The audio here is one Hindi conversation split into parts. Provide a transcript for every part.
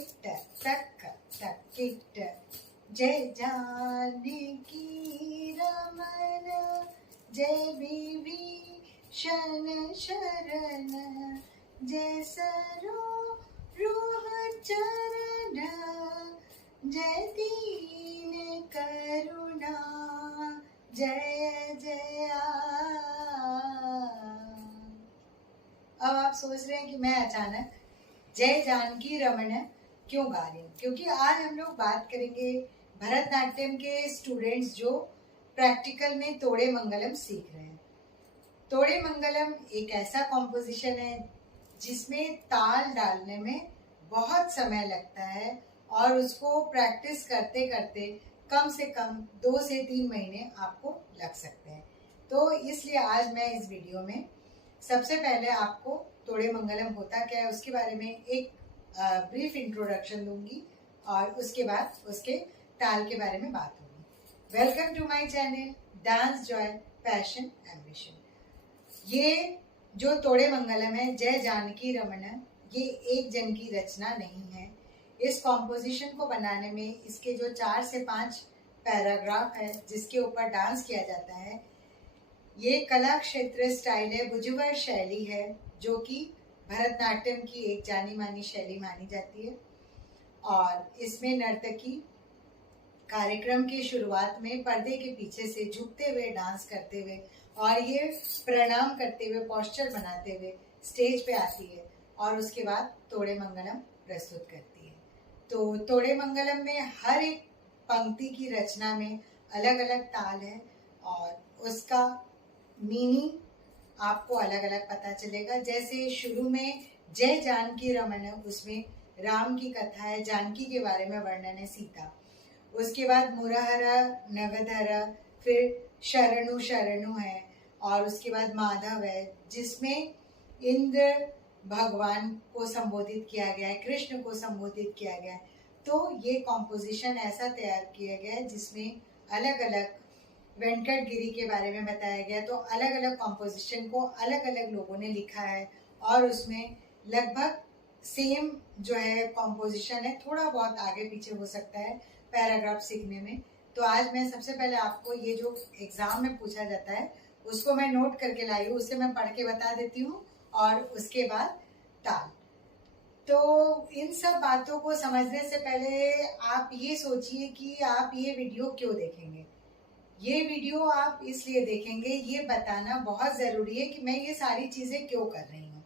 टिट टक टक टिट। जय जानकी रमन जय विभीषण शरण जय सरोरुह चरण जय दीन करुणा जय जया। अब आप सोच रहे हैं कि मैं अचानक जय जानकी रमन क्यों गा रही हूँ, क्योंकि आज हम लोग बात करेंगे भरतनाट्यम के स्टूडेंट्स जो प्रैक्टिकल में तोड़े मंगलम सीख रहे हैं। तोड़े मंगलम एक ऐसा कॉम्पोजिशन है जिसमें ताल डालने में बहुत समय लगता है और उसको प्रैक्टिस करते करते कम से कम 2 से 3 महीने आपको लग सकते हैं। तो इसलिए आज मैं इस वीडियो में सबसे पहले आपको तोड़े मंगलम होता क्या है उसके बारे में एक ब्रीफ इंट्रोडक्शन दूंगी और उसके बाद उसके ताल के बारे में बात होगी। Welcome to my channel dance joy passion ambition. ये जो तोड़े मंगलम है जय जानकी रमन, ये एक जन की रचना नहीं है। इस कॉम्पोजिशन को बनाने में इसके जो 4 से 5 पैराग्राफ है जिसके ऊपर डांस किया जाता है, ये कला क्षेत्र स्टाइल है, भुजवर शैली है जो कि भरतनाट्यम की एक जानी मानी शैली मानी जाती है। और इसमें नर्तकी कार्यक्रम की शुरुआत में पर्दे के पीछे से झुकते हुए डांस करते हुए और ये प्रणाम करते हुए पोस्चर बनाते हुए स्टेज पे आती है और उसके बाद तोड़े मंगलम प्रस्तुत करती है। तो तोड़े मंगलम में हर एक पंक्ति की रचना में अलग अलग ताल है और उसका मीनिंग आपको अलग अलग पता चलेगा। जैसे शुरू में जय जानकी रमन है, उसमें राम की कथा है, जानकी के बारे में वर्णन है, सीता। उसके बाद मुरहरा नगधरा, फिर शरणु शरणु है और उसके बाद माधव है जिसमें इंद्र भगवान को संबोधित किया गया है, कृष्ण को संबोधित किया गया है। तो ये कॉम्पोजिशन ऐसा तैयार किया गया है जिसमें अलग अलग वेंकट गिरी के बारे में बताया गया। तो अलग अलग कॉम्पोजिशन को अलग अलग लोगों ने लिखा है और उसमें लगभग सेम जो है कॉम्पोजिशन है, थोड़ा बहुत आगे पीछे हो सकता है पैराग्राफ सीखने में। तो आज मैं सबसे पहले आपको ये जो एग्जाम में पूछा जाता है उसको मैं नोट करके लाई हूँ, उससे मैं पढ़ के बता देती हूँ और उसके बाद ताल। तो इन सब बातों को समझने से पहले आप ये सोचिए कि आप ये वीडियो क्यों देखेंगे। ये वीडियो आप इसलिए देखेंगे, ये बताना बहुत ज़रूरी है कि मैं ये सारी चीज़ें क्यों कर रही हूँ।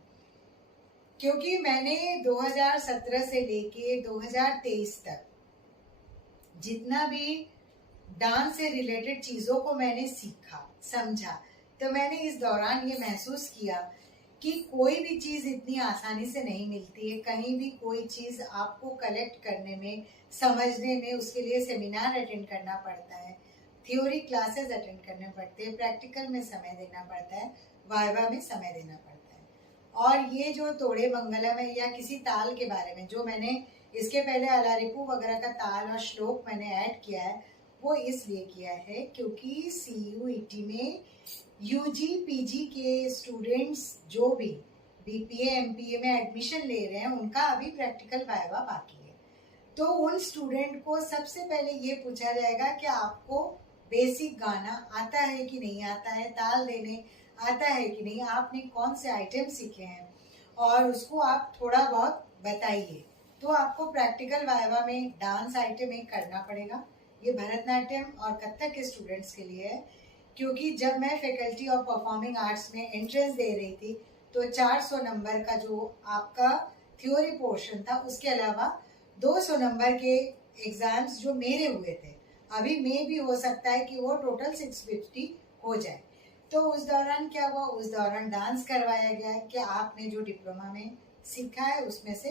क्योंकि मैंने 2017 से लेके 2023 तक जितना भी डांस से रिलेटेड चीज़ों को मैंने सीखा समझा, तो मैंने इस दौरान ये महसूस किया कि कोई भी चीज़ इतनी आसानी से नहीं मिलती है। कहीं भी कोई चीज़ आपको कलेक्ट करने में, समझने में, उसके लिए सेमिनार अटेंड करना पड़ता है, थ्योरी क्लासेस अटेंड करने पड़ते हैं, प्रैक्टिकल में समय देना पड़ता है, वाइवा में समय देना पड़ता है। और ये जो तोड़े मंगलम है या किसी ताल के बारे में जो मैंने इसके पहले अलारिपू वगैरह का ताल और श्लोक मैंने ऐड किया है, वो इसलिए किया है क्योंकि CUET में UG PG के स्टूडेंट्स जो भी BPA MPA में एडमिशन ले रहे हैं उनका अभी प्रैक्टिकल वाइवा बाकी है। तो उन स्टूडेंट को सबसे पहले ये पूछा जाएगा कि आपको बेसिक गाना आता है कि नहीं आता है, ताल देने आता है कि नहीं, आपने कौन से आइटम सीखे हैं और उसको आप थोड़ा बहुत बताइए। तो आपको प्रैक्टिकल वाइवा में डांस आइटम एक करना पड़ेगा। ये भरतनाट्यम और कथक के स्टूडेंट्स के लिए है, क्योंकि जब मैं फैकल्टी ऑफ परफॉर्मिंग आर्ट्स में एंट्रेंस दे रही थी तो 400 नंबर का जो आपका थ्योरी पोर्शन था उसके अलावा 200 नंबर के एग्जाम्स जो मेरे हुए थे, अभी में भी हो सकता है कि वो टोटल 650 हो जाए। तो उस दौरान क्या हुआ, उस दौरान डांस करवाया गया कि आपने जो डिप्लोमा में सीखा है उसमें से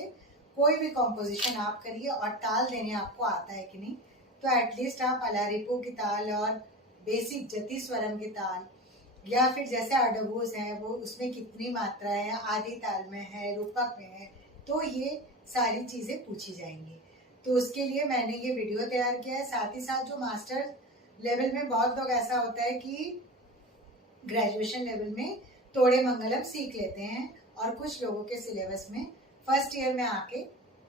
कोई भी कॉम्पोजिशन आप करिए और ताल देने आपको आता है कि नहीं। तो एटलीस्ट आप अलारिपू की ताल और बेसिक जति स्वरम की ताल या फिर जैसे अडबूस है वो उसमें कितनी मात्रा है, आदि ताल में है, रूपक में है, तो ये सारी चीज़ें पूछी जाएंगी। तो उसके लिए मैंने ये वीडियो तैयार किया है। साथ ही साथ जो मास्टर लेवल में बहुत लोग ऐसा होता है कि ग्रेजुएशन लेवल में तोड़े मंगलम सीख लेते हैं और कुछ लोगों के सिलेबस में फर्स्ट ईयर में आके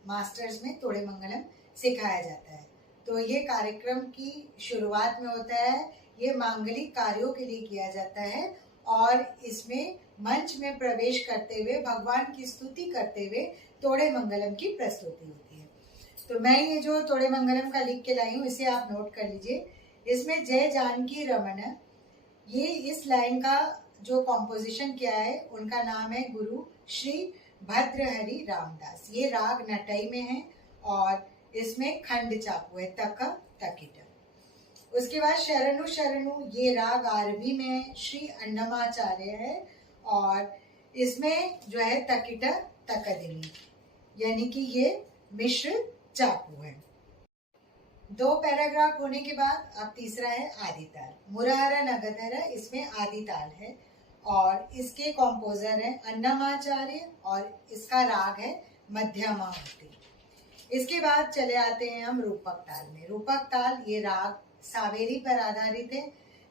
मास्टर्स में तोड़े मंगलम सिखाया जाता है। तो ये कार्यक्रम की शुरुआत में होता है, ये मांगलिक कार्यों के लिए किया जाता है और इसमें मंच में प्रवेश करते हुए भगवान की स्तुति करते हुए तोड़े मंगलम की प्रस्तुति होती है। तो मैं ये जो तोड़े मंगलम का लिख के लाई हूँ, इसे आप नोट कर लीजिए। इसमें जय जानकी रमन, ये इस लाइन का जो कॉम्पोजिशन किया है उनका नाम है गुरु श्री भद्रहरि रामदास। ये राग नटाई में है और इसमें खंड चापू है, तक तकिट। उसके बाद शरणु शरणु, ये राग आरबी में है, श्री अन्नमाचार्य है और इसमें जो है तकिट तकदिनी, यानी कि ये मिश्र चापू है। 2 पैराग्राफ होने के बाद अब तीसरा है आदिताल। मुरहरा नगधर, इसमें आदिताल है और इसके कॉम्पोजर है अन्नमाचार्य और इसका राग है मध्यमावती। इसके बाद चले आते हैं हम रूपक ताल में। रूपक ताल ये राग सावेरी पर आधारित है।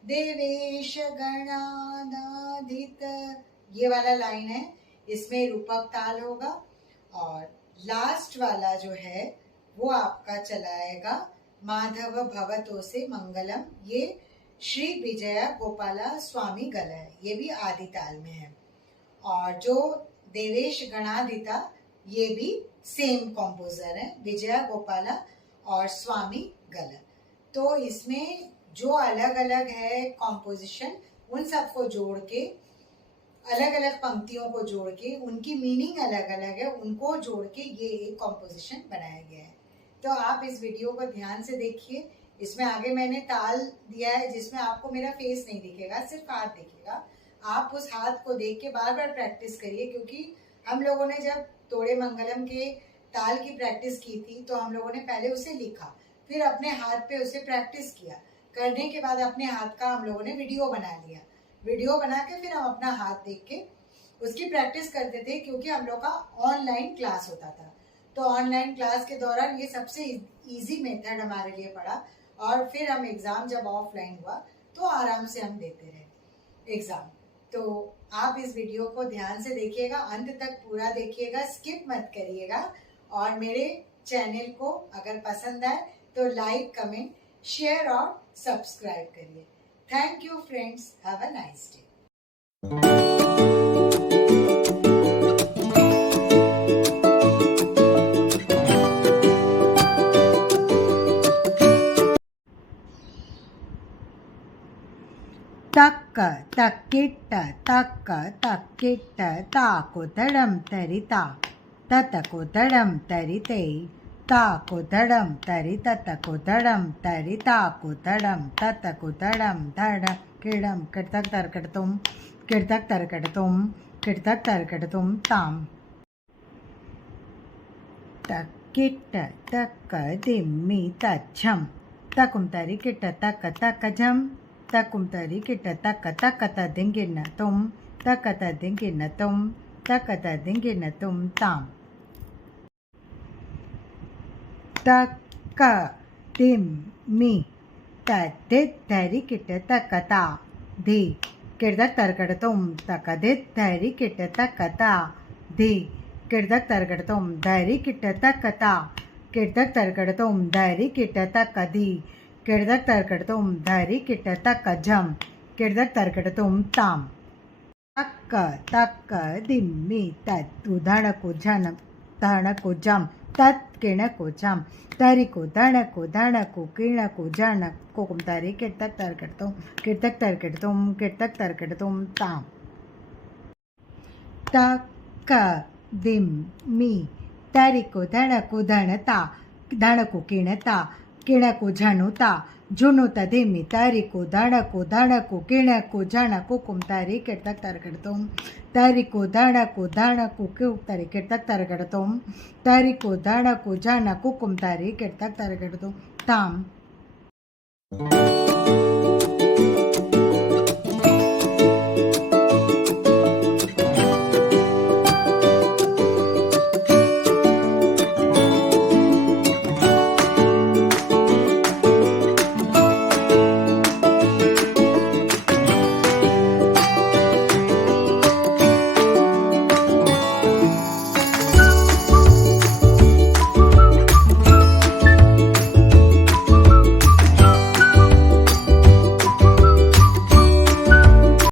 देवेश गणानाधित, ये वाला लाइन है, इसमें रूपक ताल होगा और लास्ट वाला जो है वो आपका चलाएगा माधव भवतो से मंगलम, ये श्री विजया गोपाला स्वामी गल है, ये भी आदि ताल में है। और जो देवेश गणादिता ये भी सेम कॉम्पोजर है, विजया गोपाला और स्वामी गल। तो इसमें जो अलग अलग है कॉम्पोजिशन, उन सबको जोड़ के, अलग अलग पंक्तियों को जोड़ के, उनकी मीनिंग अलग अलग है, उनको जोड़ के ये एक कॉम्पोजिशन बनाया गया है। तो आप इस वीडियो को ध्यान से देखिए। इसमें आगे मैंने ताल दिया है जिसमें आपको मेरा फेस नहीं दिखेगा, सिर्फ हाथ दिखेगा। आप उस हाथ को देख के बार बार प्रैक्टिस करिए, क्योंकि हम लोगों ने जब तोड़े मंगलम के ताल की प्रैक्टिस की थी तो हम लोगों ने पहले उसे लिखा, फिर अपने हाथ पे उसे प्रैक्टिस किया। करने के बाद अपने हाथ का हम लोगों ने वीडियो बना लिया। वीडियो बना के फिर हम अपना हाथ देख के उसकी प्रैक्टिस करते थे, क्योंकि हम लोग का ऑनलाइन क्लास होता था। तो ऑनलाइन क्लास के दौरान ये सबसे इजी मेथड हमारे लिए पड़ा और फिर हम एग्ज़ाम जब ऑफलाइन हुआ तो आराम से हम देते रहे एग्ज़ाम। तो आप इस वीडियो को ध्यान से देखिएगा, अंत तक पूरा देखिएगा, स्किप मत करिएगा। और मेरे चैनल को अगर पसंद आए तो लाइक, कमेंट, शेयर और सब्सक्राइब करिए। Thank you friends, have a nice day. तक्क तक्किट्ट तक्क तक्किट्ट ताकुतडं तरिता ततकुतडं तरिते ताकुतडं तरि ततकुतडं तरि ताकुतडं ततकुतडं धड किडं किर्तक तरकटतुम किर्तक तरकटतुम किर्तक तरकटतुम ताम। तक्किट्ट तक्क दिम्मी तच्छम तकुम तरि किट्ट तक्क तक्कजम तकुम तरि किट्ट तक्क तक्क तदिंगिन्न तुम तक्क तदिंगिन्न तुम तक्क तदिंगिन्न तुम ताम। तक्क दिम्मी तद्दित् तरि किट्ट तक्क ता धी किर्तक तरकटतुम तक्कदित् तरि किट्ट तक्क ता धी किर्तक तरकटतुम धरि किट्ट तक्क ता किर्तक तरकटतुम धरि किट्ट तक्क धी किर्तक तरकटतुम धरि किट्ट तक्क झम किर्तक तरकटतुम ताम। तक्क तक्क दिम्मी तत्तु धणकु झन धणकु झम तत् किणकु झम तरिकु धणकु धणकु किणकु झन कुकुम तरि किर्तक तरकटतुम किर्तक तरकटतुम ताम। तक्क दिम्मी तरिकु धणकु धणता धणकु किणता किणकु झनुता झुनुत धिम्मी तरिकु धणकु किणकु झन कुकुम तरि किर्तक तरकटतुम तरिकु धणकु तरि किर्तक तरकटतुम तरिकु धणकु झन कुकुम तरि किर्तक तरकटतुम ताम।